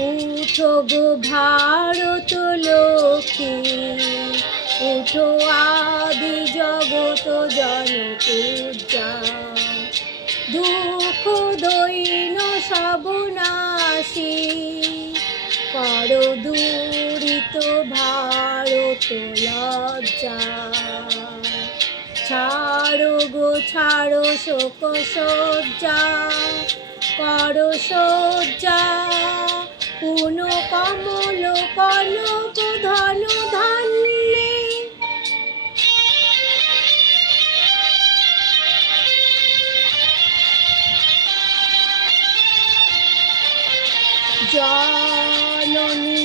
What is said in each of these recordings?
উঠো গো ভারত লক্ষ্মী, উঠো আদি জগত জনপূজা। দুঃখ দৈন সব নাশী, করো দূরিত ভারত লজ্জা। ছাড়ো গো ছাড়ো শোক সজ্জা, করো সজ্জা। পুন কমল কনক ধন ধান্যে, জননী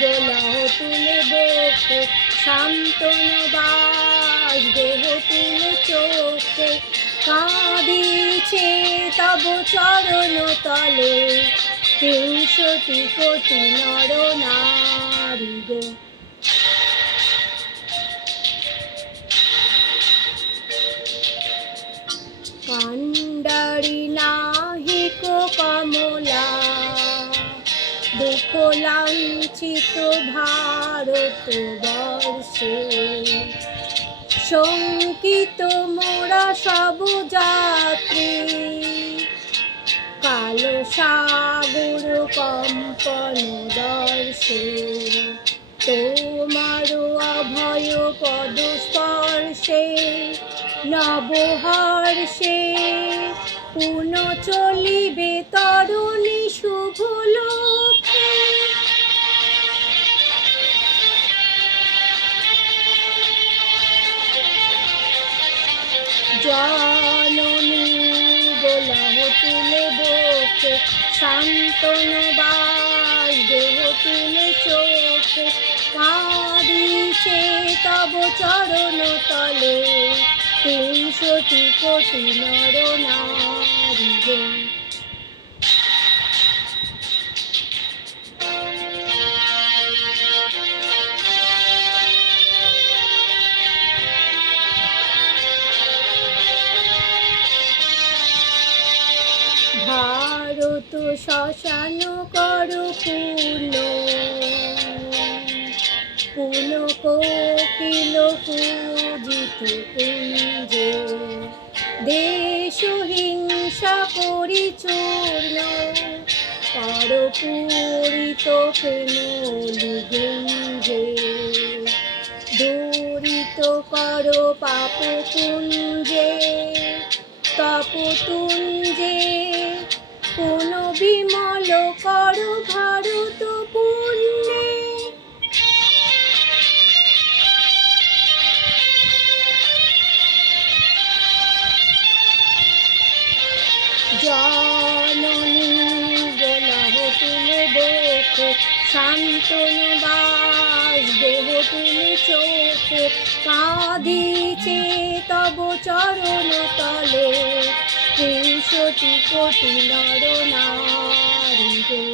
দোলাহ তুলে বকে, শান্তনু দাস দেহ তুলে চোখে। কাঁদিছে তব চরণ তলে, ৩০০ কোটি নর নারী গো। কাণ্ডারি নাহিক কমলা, দুঃখ লাঞ্ছিত ভারত বর্ষে। শঙ্কিত মোরা সব যাত্রী, কালো সাগর কম্পন দর্শে। তোমার অভয় পদ স্পর্শে, নবহর্ষে পুন চলিবে তরুণী শুভ লক্ষ্যে। জননী দোলাহ তুলে বকে, শান্তনু দাস দেহ তুলে চোখে। কাঁদিছে তব চরণ তলে, ৩০০ কোটি নর নারী গো। ভারত শ্মশান করো পূর্ণ, পুন কোকিল পূজিত কুঞ্জে। দেশ হিংসা পরিচূর্ণ, করো পূরিত প্রেম গুঞ্জে। দূরিত করো পাপ কুঞ্জে, তপ তুঞ্জে। পুন বিমল করো ভারত পুণ্যে। জননী দোলাহ তুলে বকে, শান্তনু দাস দেহ তুলে চোখে। কাঁদিছে তব চরণ তলে, ৩০০ কোটি নর নারী গো।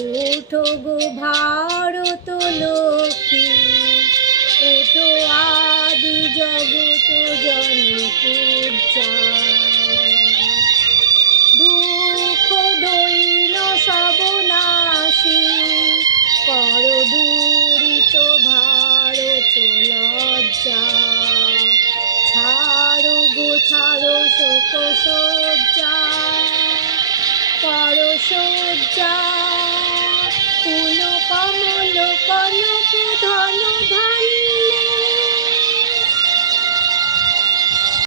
উঠো গো ভারত লক্ষ্মী, উঠো আদি জগত জনপূজা। দুঃখ দৈন সব নাশী, করো দূরিত ভারত লজ্জা। ছাড়ো গো ছাড়ো শোক সজ্জা, করো সজ্জা।